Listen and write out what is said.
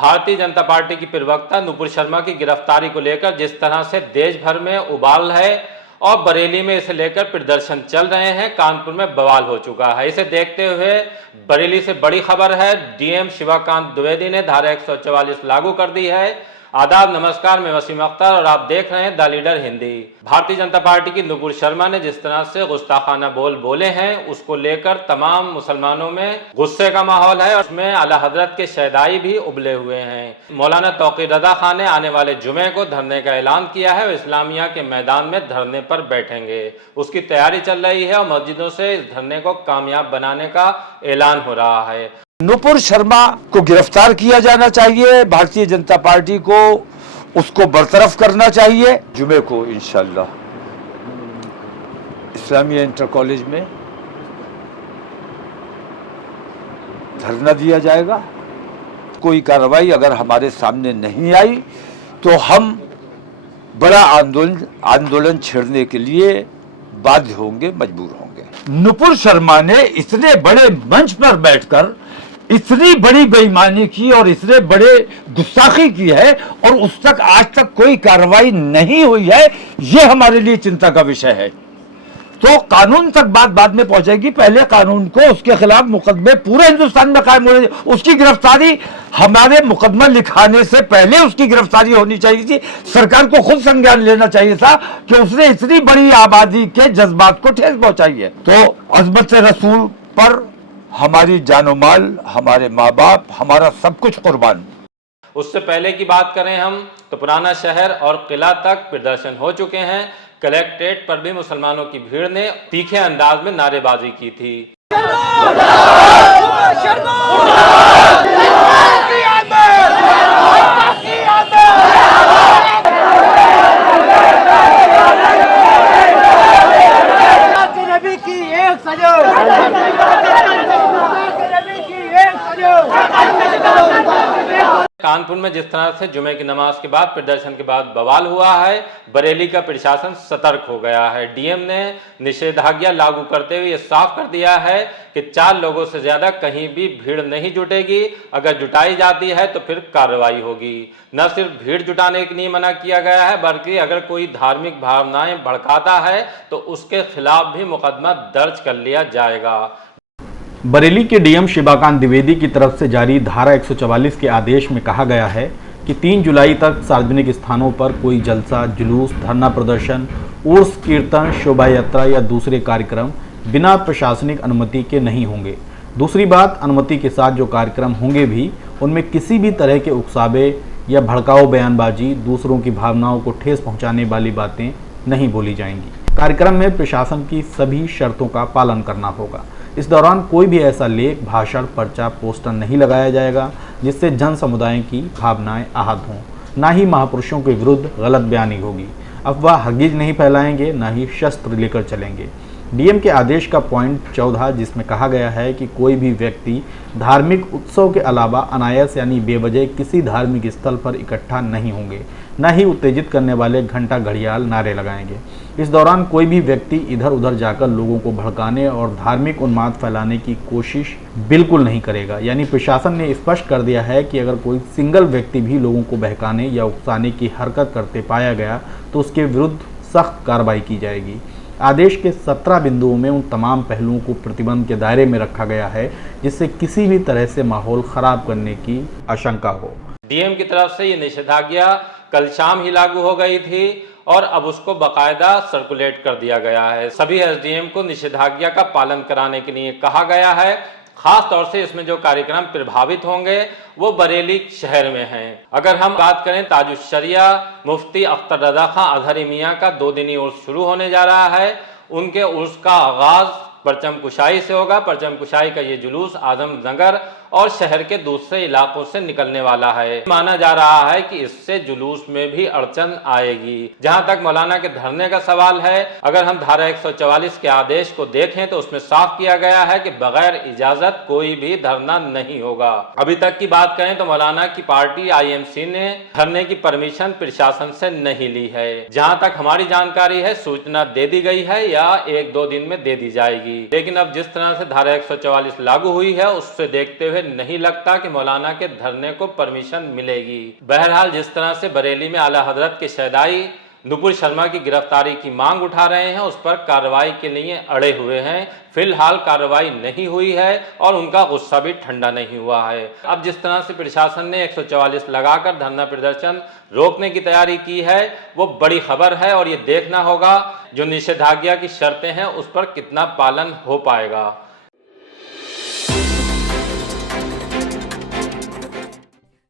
Bharatiya Janata party की प्रवक्ता नुपुर शर्मा की गिरफ्तारी को लेकर जिस तरह से देश भर में उबाल है और बरेली में इसे लेकर प्रदर्शन चल रहे हैं, कानपुर में बवाल हो चुका है। इसे देखते हुए बरेली से बड़ी खबर है, डीएम शिवाकांत द्विवेदी ने धारा 144 लागू कर दी है। आदाब, नमस्कार, मैं वसीम अख्तर और आप देख रहे हैं the leader Hindi. Bharatiya Janata party की नुपुर शर्मा ने जिस तरह से गुस्ताखाना बोले हैं, उसको लेकर तमाम मुसलमानों में गुस्से का माहौल है और उसमें आला हजरत के शहदाई भी उबले हुए हैं। मौलाना तौकीर रजा खान ने आने वाले जुमे को धरने का ऐलान किया है और इस्लामिया के मैदान में धरने पर बैठेंगे। उसकी तैयारी चल रही है और मस्जिदों से इस धरने को कामयाब बनाने का ऐलान हो रहा है। नुपुर शर्मा को गिरफ्तार किया जाना चाहिए, भारतीय जनता पार्टी को उसको बरतरफ करना चाहिए। जुमे को इंशाअल्लाह इस्लामिया इंटर कॉलेज में धरना दिया जाएगा। कोई कार्रवाई अगर हमारे सामने नहीं आई तो हम बड़ा आंदोलन छेड़ने के लिए बाध्य होंगे, मजबूर होंगे। नुपुर शर्मा ने इतने बड़े मंच पर बैठकर इतनी बड़ी बेईमानी की और इतने बड़े गुस्ताखी की है और उस तक आज तक कोई कार्रवाई नहीं हुई है, ये हमारे लिए चिंता का विषय है। तो कानून तक बात बाद में पहुंचेगी, पहले कानून को उसके खिलाफ मुकदमे पूरे हिंदुस्तान में कायम होने, उसकी गिरफ्तारी हमारे मुकदमा लिखाने से पहले उसकी गिरफ्तारी होनी चाहिए थी। सरकार को खुद संज्ञान लेना चाहिए था कि उसने इतनी बड़ी आबादी के जज्बात को ठेस पहुंचाई है। तो अज़मत रसूल पर हमारी जानो माल, हमारे माँ बाप, हमारा सब कुछ कुर्बान। उससे पहले की बात करें हम तो पुराना शहर और किला तक प्रदर्शन हो चुके हैं। कलेक्ट्रेट पर भी मुसलमानों की भीड़ ने तीखे अंदाज में नारेबाजी की थी। कानपुर में जिस तरह से जुमे की नमाज के बाद प्रदर्शन के बाद बवाल हुआ है, बरेली का प्रशासन सतर्क हो गया है। डीएम ने निषेधाज्ञा लागू करते हुए यह साफ कर दिया है कि 4 लोगों से ज्यादा कहीं भी भीड़ नहीं जुटेगी। अगर जुटाई जाती है तो फिर कार्रवाई होगी। न सिर्फ भीड़ जुटाने के लिए मना किया गया है, बल्कि अगर कोई धार्मिक भावनाएं भड़काता है तो उसके खिलाफ भी मुकदमा दर्ज कर लिया जाएगा। बरेली के डीएम शिवाकांत द्विवेदी की तरफ से जारी धारा 144 के आदेश में कहा गया है कि 3 जुलाई तक सार्वजनिक स्थानों पर कोई जलसा, जुलूस, धरना प्रदर्शन, उर्स, कीर्तन, शोभा यात्रा या दूसरे कार्यक्रम बिना प्रशासनिक अनुमति के नहीं होंगे। दूसरी बात, अनुमति के साथ जो कार्यक्रम होंगे भी उनमें किसी भी तरह के उकसावे या भड़काऊ बयानबाजी, दूसरों की भावनाओं को ठेस पहुँचाने वाली बातें नहीं बोली जाएंगी। कार्यक्रम में प्रशासन की सभी शर्तों का पालन करना होगा। इस दौरान कोई भी ऐसा लेख, भाषण, पर्चा, पोस्टर नहीं लगाया जाएगा जिससे जन समुदाय की भावनाएं आहत हों। ना ही महापुरुषों के विरुद्ध गलत बयानी होगी। अफवाह हरगिज नहीं फैलाएंगे, ना ही शस्त्र लेकर चलेंगे। डीएम के आदेश का पॉइंट 14 जिसमें कहा गया है कि कोई भी व्यक्ति धार्मिक उत्सव के अलावा अनायास यानी बेवजह किसी धार्मिक स्थल पर इकट्ठा नहीं होंगे, न ही उत्तेजित करने वाले घंटा, घड़ियाल, नारे लगाएंगे। इस दौरान कोई भी व्यक्ति इधर उधर जाकर लोगों को भड़काने और धार्मिक उन्माद फैलाने की कोशिश बिल्कुल नहीं करेगा। यानी प्रशासन ने स्पष्ट कर दिया है कि अगर कोई सिंगल व्यक्ति भी लोगों को बहकाने या उकसाने की हरकत करते पाया गया तो उसके विरुद्ध सख्त कार्रवाई की जाएगी। आदेश के 17 बिंदुओं में उन तमाम पहलुओं को प्रतिबंध के दायरे में रखा गया है जिससे किसी भी तरह से माहौल खराब करने की आशंका हो। डीएम की तरफ से ये निषेधाज्ञा कल शाम ही लागू हो गई थी और अब उसको बाकायदा सर्कुलेट कर दिया गया है। सभी एसडीएम को निषेधाज्ञा का पालन कराने के लिए कहा गया है। खास तौर से इसमें जो कार्यक्रम प्रभावित होंगे वो बरेली शहर में हैं। अगर हम बात करें ताजुश्शरिया मुफ्ती अख्तर रजा खां अजहरी मियाँ का 2 दिनी उर्स शुरू होने जा रहा है। उनके उर्स का आगाज परचम कुशाई से होगा। परचम कुशाई का ये जुलूस आजमनगर और शहर के दूसरे इलाकों से निकलने वाला है। माना जा रहा है कि इससे जुलूस में भी अड़चन आएगी। जहां तक मौलाना के धरने का सवाल है, अगर हम धारा 144 के आदेश को देखें तो उसमें साफ किया गया है कि बगैर इजाजत कोई भी धरना नहीं होगा। अभी तक की बात करें तो मौलाना की पार्टी आईएमसी ने धरने की परमिशन प्रशासन से नहीं ली है। जहां तक हमारी जानकारी है सूचना दे दी गई है या 1-2 दिन में दे दी जाएगी। लेकिन अब जिस तरह से धारा 144 लागू हुई है उससे देखते हुए मुझे नहीं लगता कि मौलाना के धरने को परमिशन मिलेगी। बहरहाल जिस तरह से बरेली में आला हजरत के शहदाई नुपुर शर्मा की गिरफ्तारी की मांग उठा रहे हैं, उस पर कार्रवाई के लिए अड़े हुए हैं। फिलहाल कार्रवाई नहीं हुई है और उनका गुस्सा भी ठंडा नहीं हुआ है। अब जिस तरह से प्रशासन ने 144 लगाकर धरना प्रदर्शन रोकने की तैयारी की है वो बड़ी खबर है और ये देखना होगा जो निषेधाज्ञा की शर्तें हैं उस पर कितना पालन हो पाएगा।